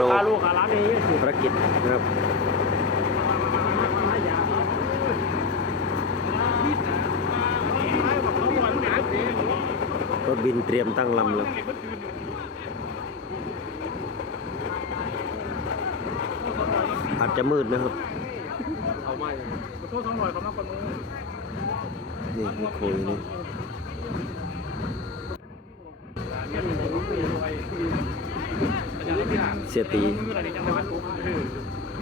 เราพาลูกกับร้านนี้สิภารกิจนะครับรถบินเตรียมตั้งลำแล้วอาจจะมืดนะครับเอาไม่โทษสองหน่อยเขามากกว่านู้นนี่คือคุยนี่ เสียตี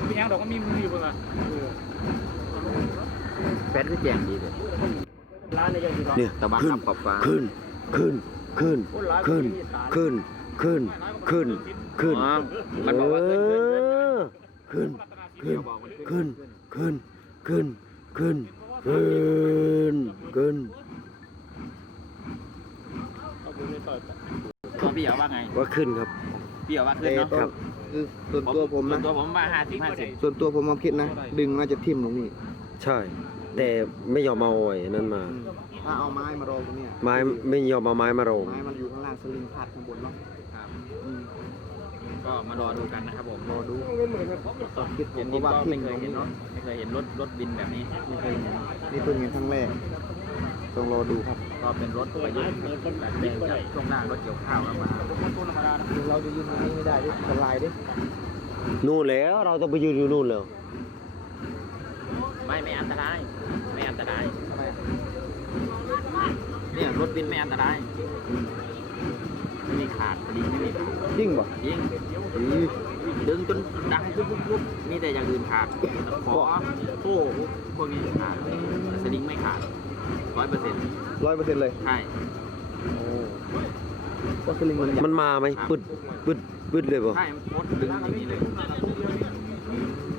มีแองดอกก็มีมืออยู่ป่ะแฟนก็แจ้งดีเลยเนี่ยตะวันขึ้นขึ้น ขึ้น ขึ้น ขึ้น ขึ้น ขึ้น ขึ้น ขึ้นมันบอกว่าขึ้น ขึ้น ขึ้น ขึ้น ขึ้น ขึ้น ขึ้น ขึ้นเขาพี่เหยาว่าไง ว่าขึ้นครับ เหรอว่าขึ้นเนาะครับ คือส่วนตัวผมส่วนะนตัวผมว่าห้าสิบห้าสิบส่วนตัวผมความคิดนะ ดึงน่าจะทิ่มลงนี่ใช่ แต่ไม่ยอมเอาไอ้นั่นมา ถ้าเอาไม้มารองตรงเนี้ยไม้ไม่ยอมเอาไม้มาโรงไม้มันอยู่ข้างล่างสลิงพาดข้างบนเนาะครับอืม ก็มารอดูกันนะครับผมรอดูความคิดผเห็มนก็นี่ว่าก็ทิ่ไม่มเคลยงเห็นนี่เนาะไม่เคยเห็นรถรถบินแบบนี้ไม่เคยเห็นนี่เพิ่งเห็นครั้งแรกต้องรอดูครับ ก็เป็นรถประยุกต์แบบแปลงจากช่วงล่างรถเกี่ยวข้าวแล้วมาเราจะยืนตรงนี้ไม่ได้ดิสไลด์ดินู่นแล้วเราต้องไปยืนอยู่นู่นแล้วไม่ไม่อันตราย ไม่อันตรายทำไมเนี่ยรถบินไม่อันตรายไม่มีขาดพอดีไม่มีขาดจริงป่ะยิงอี ดึงจนดังปุ๊บปุ๊บปุ๊บมีแต่อย่างอื่นขาดขอโซ่พวกนี้ขาดสลิงไม่ขาดร้อยเปอร์เซ็นต์ร้อยเปอร์เซ็นต์เลยใช่ก็สลิงมันใหญ่มันมาไหมปึดปึดปึดเลยป่ะใช่มันโคตรดึงอย่างนี้เลย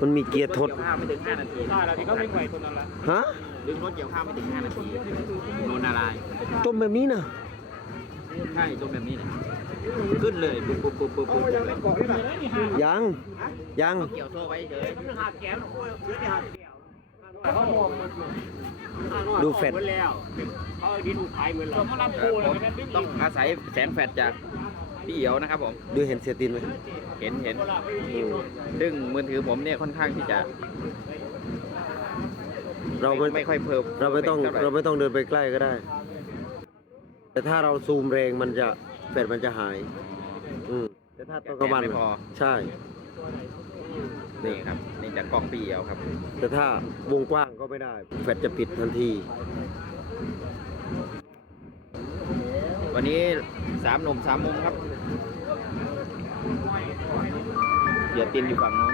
มันมีเกียร์ทดเกี่ยวข้าวไม่ถึงห้านาทีได้แล้วที่เขาวิ่งไหวตัวนั้นละฮะดึงรถเกี่ยวข้าวไม่ถึงห้านาทีโนนอะไรต้มแบบนี้นะใช่ตรงแบบนี้เลย ขึ้นเลยปุ๊บปุ๊บปุ๊บปุ๊บปุ๊บยัง ยัง เกี่ยวโซ่ไว้เฉยหักแก้วโอ้ยเยอะที่หักแก้วเขามองดูแฟดแล้วเขาดินขายเหมือนเราต้องอาศัยแสงแฟลชจากพี่เอียวนะครับผมดูเห็นเสียตินไหมเห็นเห็นซึ่งมือถือผมเนี่ยค่อนข้างที่จะ เราไม่ไม่ค่อยเพิ่มเราไม่ต้องเราไม่ต้องเดินไปใกล้ก็ได้ แต่ถ้าเราซูมแรงมันจะ แฟดมันจะหาย อืมแต่ถ้าตัวกระวันไม่พอ ใช่ นี่ครับ นี่จากกล้องพี่เอียวครับ แต่ถ้าวงกว้างก็ไม่ได้ แฟดจะปิดทันที วันนี้สามหนุ่มสามมุมครับเดี๋ยวตินอยู่ฝั่งนู้น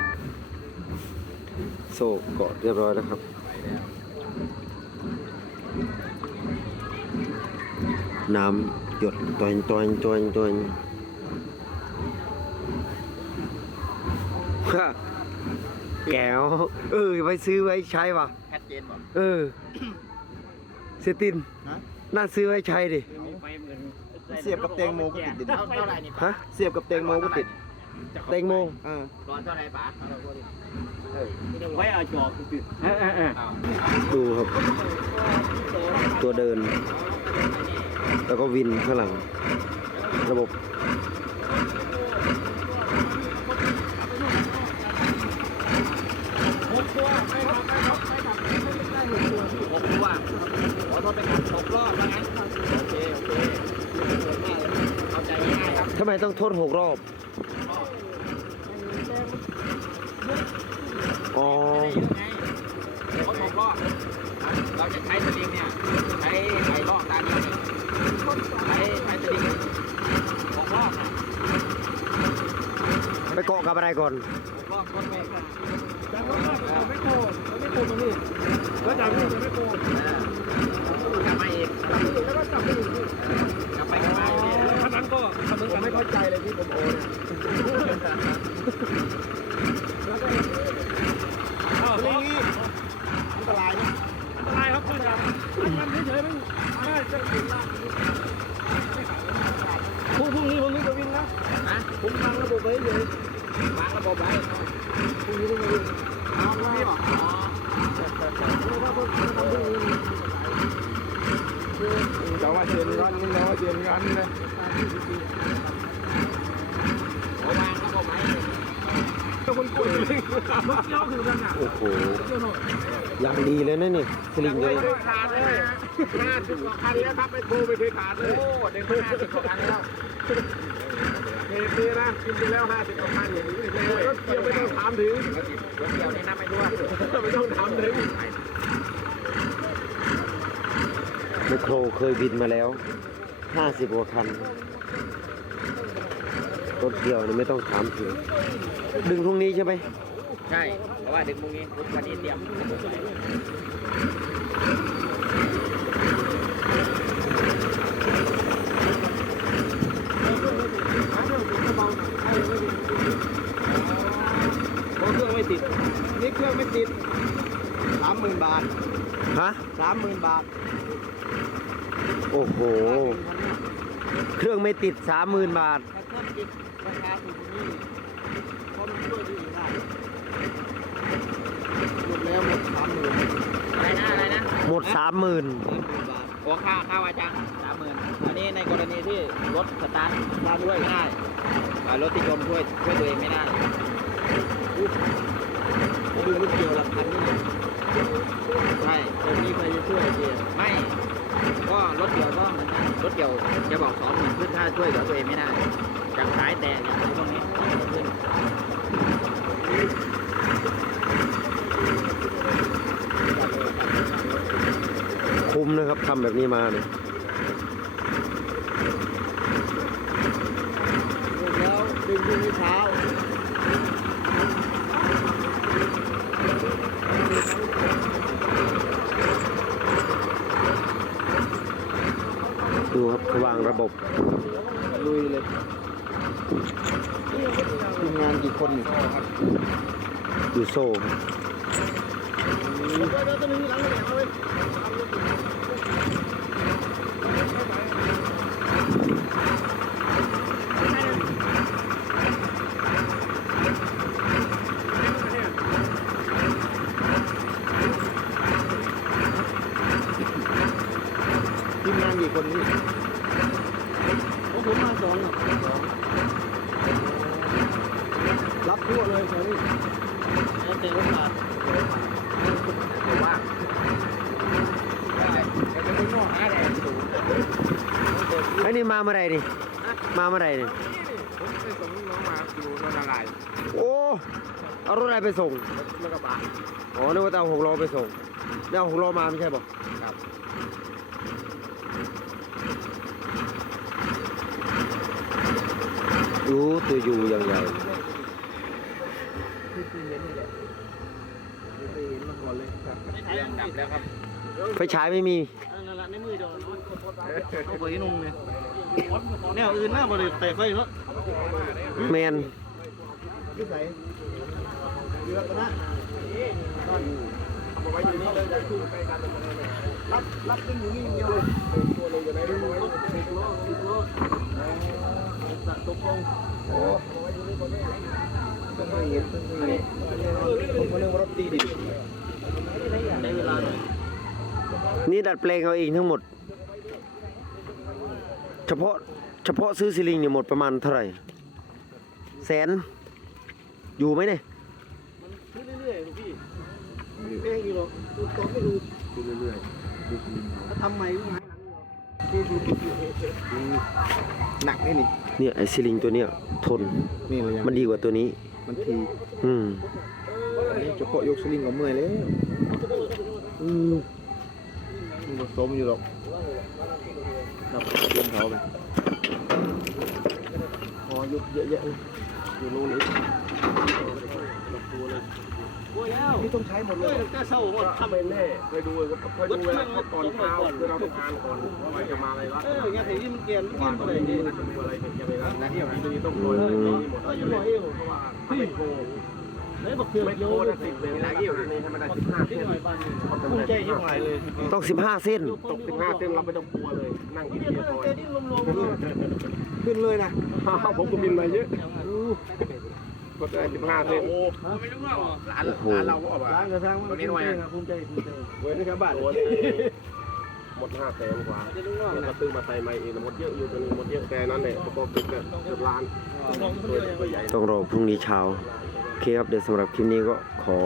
โซ่เกาะเรียบร้อยแล้วครับ น้ำหยดตัวงตัวงตัวงตัวงฮะแก้วเออไว้ซื้อไว้ใช้ป่ะแพทเจนบอกเออเซตินฮะน่าซื้อไว้ใช้ดิเสียบกับเตงโมก็ติดดิเท่าเท่าไหร่นี่ฮะเสียบกับเตงโมก็ติด เต็งโมเออร้อนเท่าไหร่ป๋าไว้เอาจอบติดเออเออเอออ้าวดูครับ ตัวเดิน แล้วก็วินข้างหลัง ระบบหกตัวขอโทษไปครับหกรอบว่างั้นโอเคโอเคเข้าใจง่ายๆครับทำไมต้องโทษหกรอบ อ๋อเดี๋ยวเขาบอกรอบเราจะใช้สลิงเนี่ยใช้ไอ้รอบตานี้ใช้ใช้สลิงหกรอบนะไปเกาะกับอะไรก่อนหกรอบต้นเมฆจังหวะไม่โกงไม่โกงตรงนี้แล้วจากนี้จะไม่โกงกลับมาอีกแล้วก็จับไปอีกกลับไปกลับมาเนี่ยถ้านั้นก็ทำเหมือนกันไม่เข้าใจเลยที่ผมโอนอ้าวนี่ อันตรายนะ อันตรายครับคุณครับมันเฉยๆมันน่าจะถึงละพรุ่งพรุ่งนี้พรุ่งนี้จะวิ่งนะ นะ ผมทาไว้เลยวางระบบไว้พรุ่งนี้ต้องมาวิ่งเอาไว้เหรออ๋อเพราะว่าผมทำพรุ่งนี้จะว่าเชียนกันนี่เนาเชียนกันนะวางระบบไว้เจ้าคือกันอะโอ้โหยังดีเลยนะนี่สลิงตัวนี้ขาดเลยห้าสิบกว่าคันแล้วครับไปโทรไปเคยขาดเลยโอ้เดึงมาห้าสิบกว่าคันแล้ว เฮ้ยดีนะกินไปแล้วห้าสิบกว่าคันอย่างนี้เลยรถเกี่ยวไม่ต้องถามถึงรถเดียวนี่นับไม่ถ้วนไม่ต้องถามถึงไมโครเคยบินมาแล้วห้าสิบกว่าคันรถเกี่ยวนี่ไม่ต้องถามถึงดึงพรุ่งนี้ใช่ไหมใช่ เพราะว่าดึงพรุ่งนี้วันนี้เตรียม เพราะเครื่องไม่ติด นี่เครื่อง ไม่ติดสามหมื่นบาทฮะสามหมื่นบาทโอ้โห เครื่องไม่ติดสามหมื่นบาท ถ้าเครื่องติดราคาถูกกว่านี้เพราะมันช่วยดีได้หมดแล้วหมดสามหมื่นอะไรนะอะไรนะหมดสามหมื่นสามหมื่นบาทโอ้ค่าค่าวาจังสามหมื่นอันนี้ในกรณีที่รถสตาร์ทสตาร์ทช่วยไม่ได้อ่ารถที่จมช่วยช่วยตัวเองไม่ได้ ดูรถเกี่ยวลักพันนี่ใช่แต่มีใครจะช่วยเจียไม่ ก็รถเกี่ยวก็เหมือนกันรถเกี่ยวจะบอกสองหมื่นขึ้นถ้าช่วยเหลือตัวเองไม่ได้จากสายแตกอย่างไรพวกนี้ขึ้นคุ้มนะครับทำแบบนี้มาเนี่ยแล้วดึงพรุ่งนี้เช้า ดูครับเขา วางระบบลุยเลยทีมงานกี่คนนี่ดูโซ่ครับ ทีมงานกี่คนนี่ของผมมาสองอะรับทั่วเลยใช่ไหมแล้วแต่โอกาส หรือว่าได้จะไปนอกหาแดดสูง ไอ้ นี่มาเมื่อไหรดิมาเมื่อไหรดิผมไปส่งน้องมาอยู่นนทลายโอ้ เอารถอะไรไปส่ง แล้วก็บะอ๋อนึกว่าจะเอาหกล้อไปส่งเนี่ยเอาหกล้อมาไม่ใช่บอกครับดูตัวอยู่อย่างใหญ่ที่เคยเห็นนี่แหละเคยเห็นมาก่อนเลยครับ เรื่องดับแล้วครับไฟฉายไม่มี นั่นแหละในมือเดียว เอาไปนุ่งเลยแนวอื่นหน้าบริเตะไฟเนาะแมนนิสัยเยอะนะเอาไว้อยู่นี่เลยรับรับดึงอยู่นี่อย่างเดียวเลยตัวเลยอยู่ไหนดึงรถติดล้อติดล้อตกลงโอ้ต้องไม่เห็นต้องไม่เห็นผมก็นึกว่ารถตีดิใช้เวลาหน่อยนี่ดัดแปลงเอาเองทั้งหมด เฉพาะเฉพาะซื้อซิลิงเนี่ยหมดประมาณเท่าไหร่ แสน อยู่ไหมเนี่ยซื้อเรื่อยๆลูกพี่แพงอยู่หรอกดูตัวไม่ดูดูเรื่อยๆดูสลิงเขาถ้าทำใหม่ก็หายหนังนี่หนักนี่นี่เนี่ยไอ้ซิลิงตัวเนี้ยทนนี่เลยยังมันดีกว่าตัวนี้ มันทีอืมอันนี้เฉพาะยกสลิงก็เมื่อยแล้วอืมมันผสมอยู่หรอก ครับเตรียมเขาไปพอยกเยอะแยะเลยอยู่โน่นอีกนี่ต้องใช้หมดเลยก็เศร้าหมดทำไปแน่เคยดูเลยคยดูเวลาเขาตอนเช้าคือเราต้องทานก่อนว่าจะมาอะไรวะเอออย่างที่มันเกลียนกินอะไรเนี่ยอะไรอย่างเงี้ยนะที่อย่างนี้ต้องโรยเลยนี่หมดแล้วอยู่ในเพราะว่าถ้าไม่โก ไม่บอกคือไม่โกนะสิบเลยนะยี่ห้อนี้ให้มันได้สิบห้าเส้นภูมิใจยิ่งใหญ่เลยต้องสิบห้าเส้นตกสิบห้าเส้นเราไม่ต้องกลัวเลย นั่งกินเบียร์คอยขึ้นเลยนะผมก็บินมาเยอะก็ได้สิบห้าเส้นร้านโอ้โหร้านเราก็ออกมาร้านกระซังมันตรงนี้หน่อยภูมิใจภูมิใจเว้ยนะครับบ้านหมดห้าแสนกว่าแล้วก็ซื้อมาใส่ใหม่เองหมดเยอะอยู่ตัวนี้หมดเยอะแต่นั้นแหละประกอบติดกับเกือบล้านตัวตัวใหญ่ต้องรอพรุ่งนี้เช้า เคครับเดี๋ยวสำหรับคลิปนี้ก็ขอ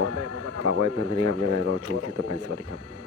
ฝากไว้เพียงเท่านี้ครับยังไงรอชมคลิปต่อไปสวัสดีครับ